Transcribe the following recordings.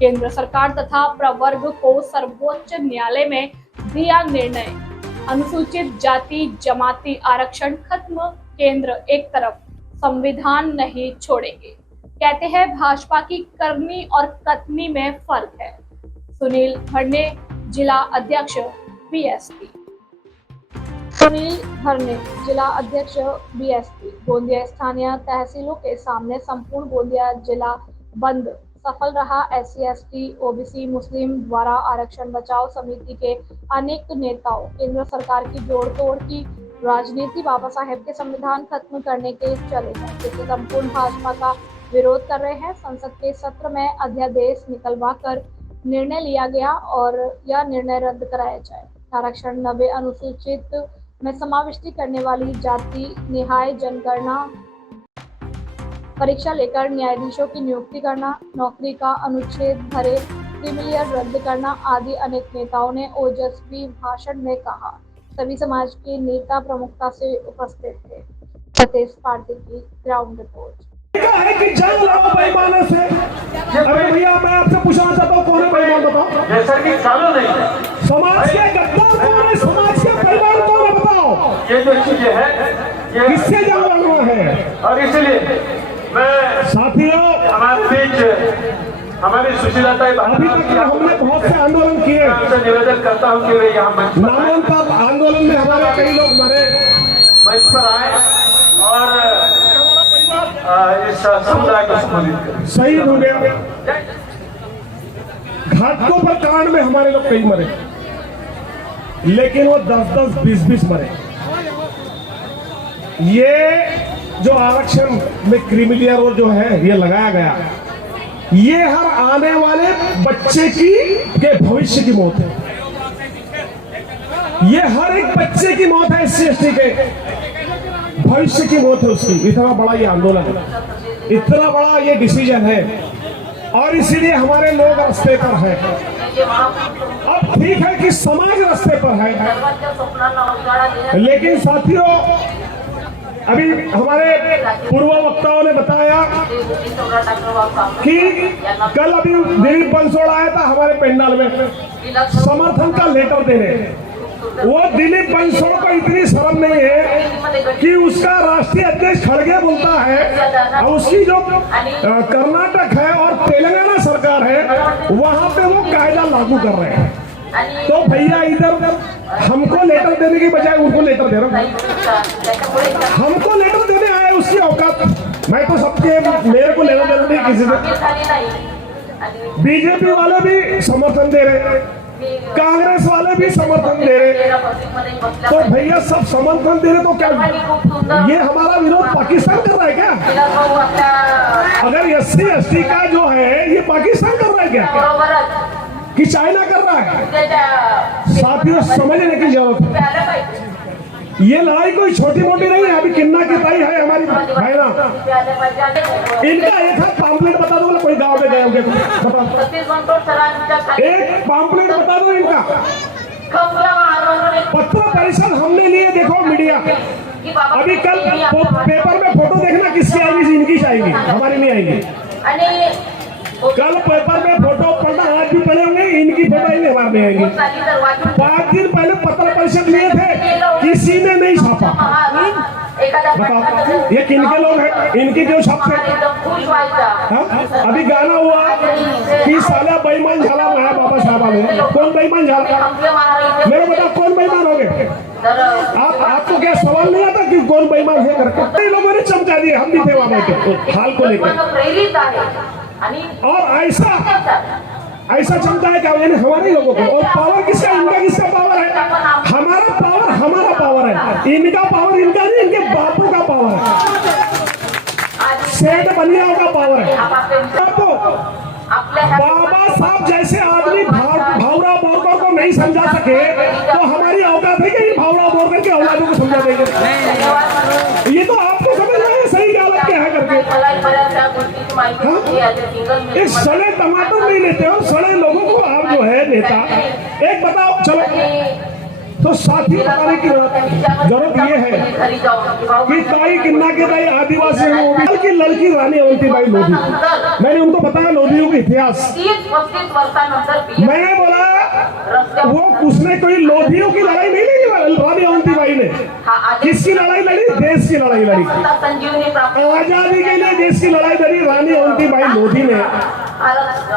केंद्र सरकार तथा प्रवर्ग को सर्वोच्च न्यायालय में दिया निर्णय। अनुसूचित जाति जमाती आरक्षण खत्म, केंद्र एक तरफ, संविधान नहीं छोड़ेंगे। कहते हैं भाजपा की करनी और कथनी में फर्क है। सुनील भरने, जिला अध्यक्ष बीएसपी। सुनील भरने, जिला अध्यक्ष बीएसपी। गोंदिया स्थानीय तहसीलों के सामने संपूर्ण गोंदिया जिला बंद सफल रहा। SC/ST OBC मुस्लिम द्वारा आरक्षण बचाओ समिति के अनेक नेताओं केंद्र सरकार की जोड़ तोड़ की राजनीति, बाबा साहेब के संविधान खत्म करने के चले हैं, जिससे संपूर्ण भाजपा का विरोध कर रहे हैं। संसद के सत्र में अध्यादेश निकलवा कर निर्णय लिया गया और यह निर्णय रद्द कराया जाए। आरक्षण 90 अनुसूचित में समाविष्टि करने वाली जाति निहाय जनगणना, परीक्षा लेकर न्यायाधीशों की नियुक्ति करना, नौकरी का अनुच्छेद भरे क्रीमिलियर रद्द करना आदि अनेक नेताओं ने ओजस्वी भाषण में कहा। सभी समाज के नेता प्रमुखता से उपस्थित थे। सतीश पाटिल की ग्राउंड रिपोर्ट। है कि जंग लड़ो बेईमानों से। अरे भैया मैं आपसे पूछना चाहता हूँ कौन है बेईमान बताओ। जैसा कि कानून नहीं है। समाज के गद्दार कौन है, समाज के बेईमान कौन है बताओ। ये जो चीजें है ये किससे जंग लड़ना है। और इसलिए मैं साथियों हमारे बीच हमारी सुशीलता अभी तक हमने बहुत से आंदोलन किए। निवेदन करता हूँ कि वे यहाँ नामांकन आंदोलन में हमारे कई लोग मरे, मंच पर आए और इस समुदाय को संबोधित करें। शहीद हो गए। घाटों पर कांड में हमारे लोग कई मरे, लेकिन वो 10-10, 20-20 मरे। ये जो आरक्षण में क्रीमिलियर जो है ये लगाया गया, ये हर आने वाले बच्चे के भविष्य की मौत है। ये हर एक बच्चे की मौत है। SC/ST के भविष्य की मौत है उसकी। इतना बड़ा ये आंदोलन है, इतना बड़ा ये डिसीजन है और इसीलिए हमारे लोग रास्ते पर हैं। अब ठीक है कि समाज रास्ते पर है, लेकिन साथियों अभी हमारे पूर्व वक्ताओं ने बताया कि कल अभी दिलीप बंसोड़ आया था हमारे पंडाल में समर्थन का लेटर देने। वो दिलीप बंसोड़ को इतनी शर्म नहीं है कि उसका राष्ट्रीय अध्यक्ष खड़गे बोलता है और उसकी जो कर्नाटक है और तेलंगाना सरकार है वहां पे वो कायदा लागू कर रहे हैं। तो भैया इधर हमको लेटर देने की बजाय उनको लेटर दे रहा हूँ। हमको लेटर देने आए उसकी औकात। मैं तो सबके मेरे को लेटर देना नहीं किसी से। बीजेपी वाले भी समर्थन दे रहे, कांग्रेस वाले भी समर्थन दे रहे। तो भैया सब समर्थन दे रहे तो क्या ये हमारा विरोध पाकिस्तान कर रहा है क्या। अगर SC/ST का जो है ये पाकिस्तान कर रहा है क्या कि चाइना कर रहा है। साथियों समझने की जरूरत है। ये लड़ाई कोई छोटी मोटी नहीं है। अभी किन्ना किताई है हमारी भाईना। इनका एक हाथ पाम्पलेट बता दो, कोई गांव में गए होंगे बता, एक पाम्पलेट बता दो इनका। पत्र परिषद हमने लिए, देखो मीडिया। अभी कल पेपर में फोटो देखना किसकी आएगी, इनकी आएगी, हमारी नहीं आएगी। कल पेपर में फोटो पढ़ना, आज भी पढ़े होंगे, इनकी फोटो ही हमारे नहीं आएंगी। 5 दिन पहले पत्र परिषद लिए थे, किसी ने नहीं छापा। बताओ ये किनके लोग हैं, इनकी क्यों छापते। अभी गाना हुआ कि साला बेईमान झाला है बाबा साहब ने। कौन बेईमान झाला, मेरे बताओ कौन बेईमान हो गए। आपको क्या सवाल नहीं आता कि कौन बेईमान है करके। कई लोगों ने चमचा दिए, हम भी थे वहां बैठे हाल को लेकर। और ऐसा चलता है क्या यानी हमारे लोगों को। और पावर किसका, इनका किसका पावर है। हमारा पावर है, इनका पावर इनका नहीं, इनके बापों का पावर है, सेठ बनियाओं का पावर है। बाबा साहब जैसे आदमी भावरा बोरकर को नहीं समझा सके तो हमारी औकात है कि भावरा बोरकर के औलादों को समझा देंगे। ये तो आपको समझ रहे हैं सही गलत क्या है करके। एक सड़े टमाटर नहीं लेते हो, सड़े लोगों को आप जो है नेता। एक बताओ चलो तो साथी बताने की जरूरत ये है कि ताई किन्ना के ताई आदिवासी की लड़की रानी अवंतीबाई लोधी। मैंने उनको बताया लोधियों का इतिहास। मैंने बोला वो उसने कोई लोधियों की लड़ाई नहीं लड़ी रानी अवंतीबाई ने। किसकी लड़ाई लड़ी? देश की लड़ाई लड़ी। आजादी के लिए देश की लड़ाई लड़ी रानी अवंतीबाई लोधी ने।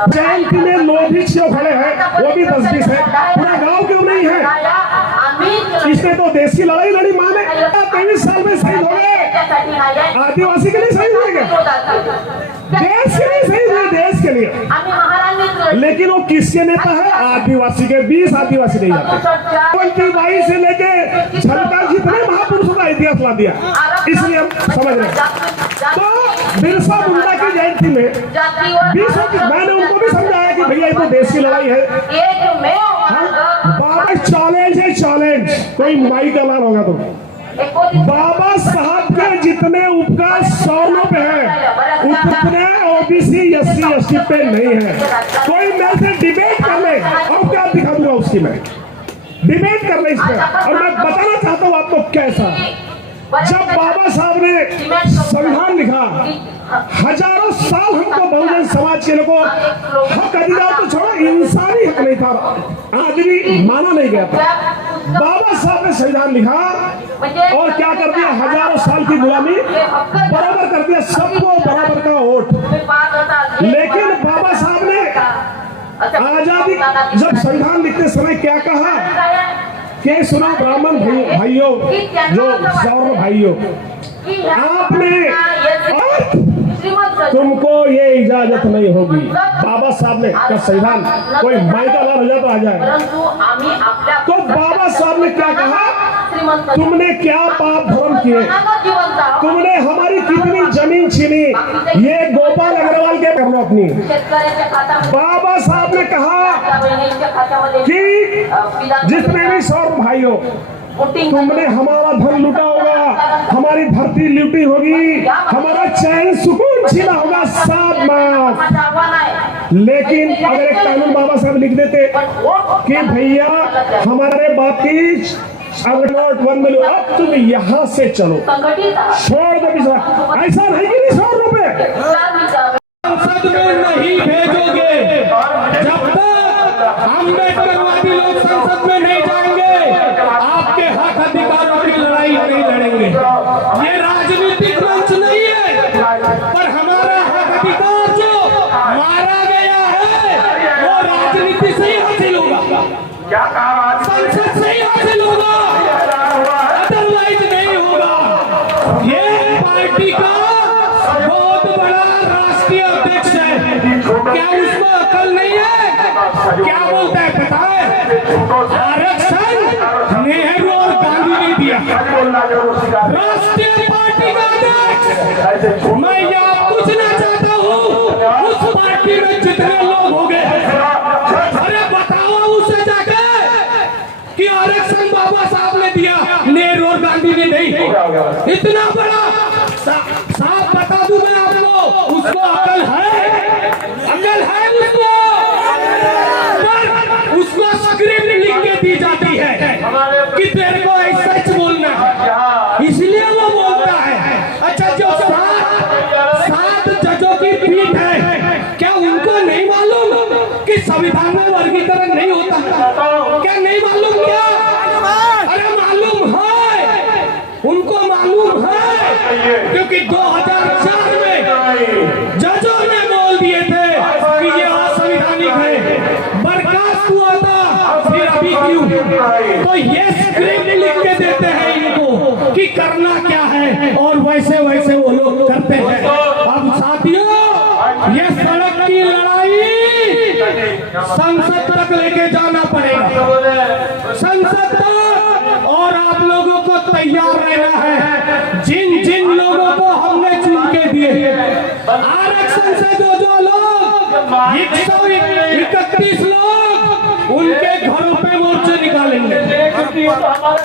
जयंती में लोधी खड़े हैं, वो भी 10-20 है, पूरा गांव क्यों नहीं है? इसने तो देश की लड़ाई लड़ी। माँ ने 23 साल में शहीद हो गए। आदिवासी के लिए शहीद हो गए, देश के लिए शहीद हुए, देश के लिए। लेकिन वो किसके नेता है? आदिवासी के। 20 आदिवासी नहीं जाते। अवंतीबाई से लेके झलकर जितने महापुरुषों का इतिहास ला दिया, इसलिए हम समझ रहे हैं। तो बिरसा मुंडा की जयंती में 20 मैंने उनको भी समझाया कि भैया ये तो देश की लड़ाई है। बाबा चैलेंज है, चैलेंज। कोई माई का ऐलान होगा तो बाबा साहब के जितने उपकार सौरों पे है उतने ओबीसी SC ST पे नहीं है। कोई मेरे से डिबेट कर ले और क्या दिखा दूंगा उसकी मैं डिबेट कर ले इस पे। और मैं बताना चाहता हूँ आपको कैसा, जब बाबा साहब ने संविधान लिखा, हजारों साल हमको बहुजन समाज के लोगों हक अधिकार तो छोड़ो, इंसानी हक नहीं था, आदमी माना नहीं गया था। बाबा साहब ने संविधान लिखा और क्या कर दिया? हजारों साल की गुलामी बराबर कर दिया, सबको बराबर का वोट। लेकिन बाबा साहब ने आजादी जब संविधान लिखते समय क्या कहा कि सुनो ब्राह्मण भाइयों, जो सौर भाइयों, आपने तुमको ये इजाजत नहीं होगी। बाबा साहब ने क्या संविधान कोई मायका लाल हो जाए तो आ जाए। तो बाबा साहब ने क्या कहा? तुमने क्या पाप धर्म किए, तुमने हमारी कितनी जमीन छीनी, ये गोपाल अग्रवाल के कर लो अपनी। बाबा साहब ने कहा कि जितने भी सौर भाइयों, तुमने हमारा धन लूटा होगा, हमारी धरती लूटी होगी, हमारा चैन सुकून छीना होगा, सब माफ। लेकिन अगर एक कानून बाबा साहब लिख देते कि भैया हमारे बाप की अगर नोट 1 मिलियन, अब तुम यहाँ से चलो, छोड़ दो पिछड़ा। ऐसा नहीं कि नहीं 100 रुपए संसद में नहीं भेजोगे जब तक अम्बेडकरवादी लोग संसद में नहीं जाएंगे, आपके हक अधिकारों की लड़ाई नहीं लड़ेंगे। ये राजनीतिक मंच नहीं है, पर हमारा हक अधिकार जो मारा गया है वो राजनीति से ही हासिल होगा, संसद से ही हासिल होगा, अदरवाइज नहीं होगा। ये पार्टी का बहुत बड़ा राष्ट्रीय अध्यक्ष है, क्या उसको अकल नहीं है? क्या बोलता है पता है? आरक्षण नेहरू और गांधी ने दिया, राष्ट्रीय पार्टी का अध्यक्ष। मैं यहाँ पूछना चाहता हूँ उस पार्टी में जितने लोग हो गए, अरे बताओ उससे जाके कि आरक्षण बाबा साहब ने दिया, नेहरू और गांधी ने नहीं। इतना बड़ा साफ बता दूं मैं आपको, उसको अकल है, अकल है उसको, पर उसको स्क्रिप्ट लिख के दी जाती है कि तेरे को ऐसा सच बोलना है, इसलिए वो बोलता है। अच्छा, जो 7 जजों की पीठ है, क्या उनको नहीं मालूम कि संविधान में वर्गीकरण नहीं होता? क्या नहीं मालूम? क्या अरे मालूम है, उनको मालूम है, क्योंकि 2004 में जजों ने बोल दिए थे कि ये असंवैधानिक है, बर्खास्त हुआ था, फिर अभी क्यों? तो ये स्क्रिप्ट लिख के देते हैं इनको कि करना क्या है, और वैसे वैसे वो लोग करते हैं। अब साथियों, ये सड़क की लड़ाई संसद तक लेके जाना पड़ेगा, संसद तक, और आप लोगों को तैयार रहना है। जिन जिन लोगों को हमने चुन के दिए, आरक्षण से जो लोग 131 लोग, उनके घरों पे मोर्चे निकालेंगे,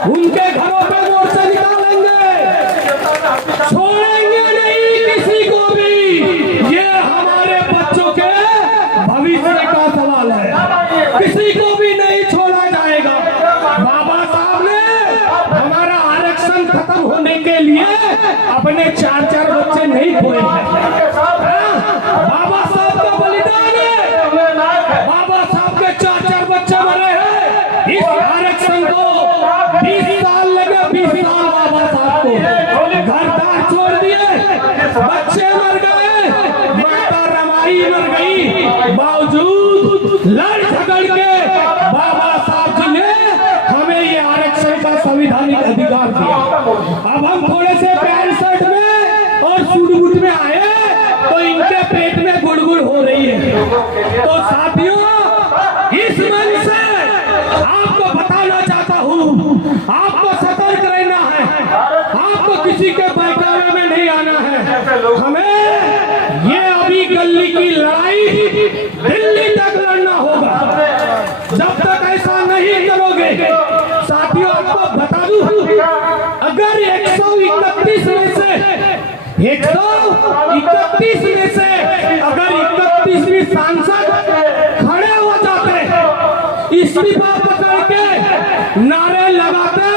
उनके घरों पे मोर्चे निकालेंगे, छोड़ेंगे नहीं किसी को भी। ये हमारे बच्चों के भविष्य का सवाल है, किसी को भी नहीं छोड़ा जाएगा। बाबा साहब अपने 4-4 बच्चे नहीं खोए हैं। बाबा साहब का बलिदान है, बाबा साहब के 4-4 बच्चे मरे हैं। इस आरक्षण को 20 साल लगे, 20 साल बाबा साहब को घर-द्वार छोड़ दिए, बच्चे मर गए, माता रमाई मर गई, बावजूद लड़ झगड़ के बाबा साहब जी ने हमें ये आरक्षण का संवैधानिक अधिकार दिया। अब हम थोड़े से पैंट शर्ट में और सूट बूट में आए तो इनके पेट में गुड़गुड़ हो रही है। तो साथियों, इस मन से आपको बताना चाहता हूँ, आपको सतर्क रहना है, आपको किसी के बहकावे में नहीं आना है। हमें ये अभी गली की लड़ाई दिल्ली तक लड़ना होगा। जब तक ऐसा नहीं करोगे, साथियों आपको बता दूं, अगर 131 में से 131 में से अगर 31वीं सांसद खड़े हो जाते, इस्तीफा पकड़ के नारे लगाते,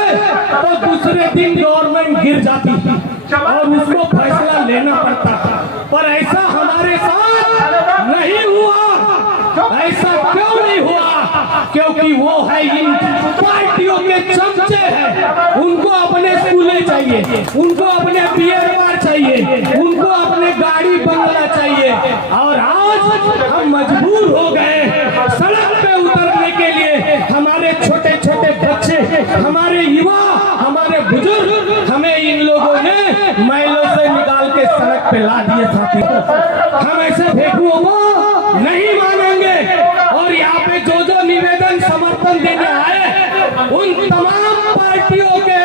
तो दूसरे दिन गवर्नमेंट गिर जाती और उसको फैसला लेना पड़ता। पर ऐसा हमारे साथ नहीं हुआ। ऐसा क्यों नहीं हुआ? क्योंकि वो है इन पार्टियों के चमचे हैं। उनको अपने स्कूले चाहिए, उनको अपने बीएड चाहिए, उनको अपने गाड़ी बंगला चाहिए। और आज हम मजबूर हो गए सड़क पे उतरने के लिए। हमारे छोटे छोटे बच्चे, हमारे युवा, हमारे बुजुर्ग, हमें इन लोगों ने मैलों से निकाल के सड़क पे ला दिए। साथी, हम ऐसे फेंकुओं को नहीं मानेंगे। और यहाँ पे जो निवेदन समर्थन देने आए, उन तमाम पार्टियों के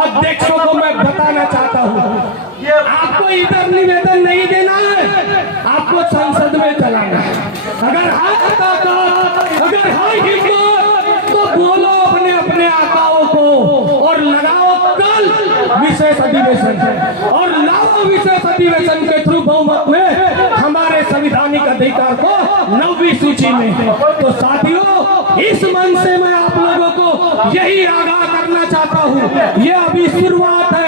अध्यक्षों को मैं बताना चाहता हूँ, आपको इधर निवेदन नहीं देना है, आपको संसद में चलाना है। अगर है ताकत, अगर है हिम्मत, तो बोलो अपने अपने आकाओं को और लगाओ कल विशेष अधिवेशन, और लाओ विशेष अधिवेशन के थ्रू बहुमत में हमारे संवैधानिक अधिकार को 9वीं सूची में। तो साथियों, इस मन से मैं आप लोगों को यही आगाह करना चाहता हूँ, ये अभी शुरुआत है।